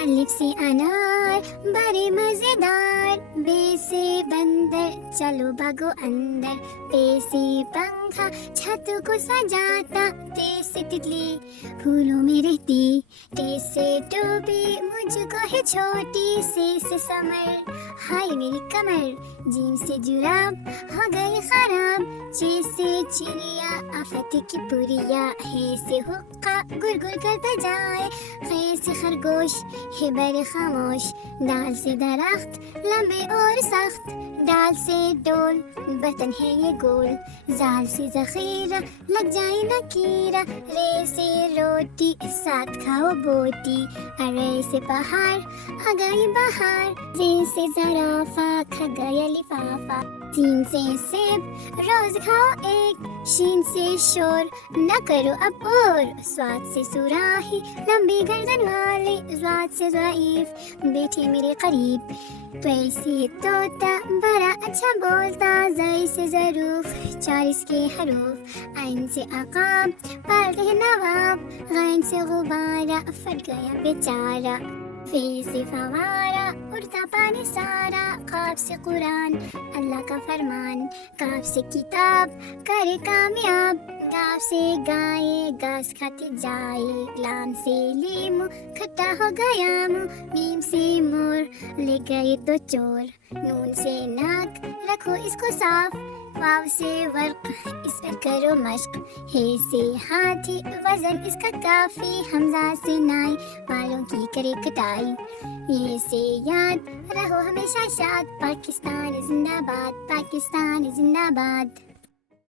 الف سے انار بڑے مزیدار، بے سے بندر چلو بھاگو اندر، پے سے پنکھا چھت کو سجاتا، تے سے تتلی پھولوں میں رہتی، ٹے سے ٹوپی مجھ کو ہے چھوٹی، سے سمر ہائے میری کمر، جیم سے جراب ہو گئی خراب، چے سے چڑیا آفت کی پوریا، ہے سے حقہ گر گر کر بجائے، خے سے خرگوش ہے بڑے خاموش، دال سے درخت لمبے اور سخت، ڈال سے ڈول برتن ہے یہ گول، زال سے ذخیرہ لگ جائے نہ کیرا، رے سے روٹی ساتھ کھاؤ بوٹی، ارے سے پہاڑ آ گئی بہار، زے سے زرافہ کھا گیا لفافہ، سین سے سیب روز کھاؤ ایک، شین سے شور نہ کرو اب اور، سواد سے سراہی لمبی گردن والے، زواد سے ضعیف بیٹھے میرے قریب، توے سے طوطا بڑا اچھا بولتا، زئی سے ظروف 40 کے حروف، عین سے عقاب پالتے ہیں نواب، غین سے غبارہ پھٹ گیا بیچارہ، فے سے فوارہ اڑتا پانی سارا، قاف سے قرآن اللہ کا فرمان، کاف سے کتاب کرے کامیاب، گاف سے گائے گھاس کھاتی جائے، لام سے لیمو کھٹا ہو گیا منہ، میم سے مور لے گئے دو چور، نون سے ناک رکھو اس کو صاف، واو سے ورق اس پر کرو مشق، ہے سے ہاتھی وزن اس کا کافی، حمزہ سے نائی بالوں کی کرے کٹائی، یہ سے یاد رہو ہمیشہ شاد، پاکستان زندہ باد، پاکستان زندہ باد۔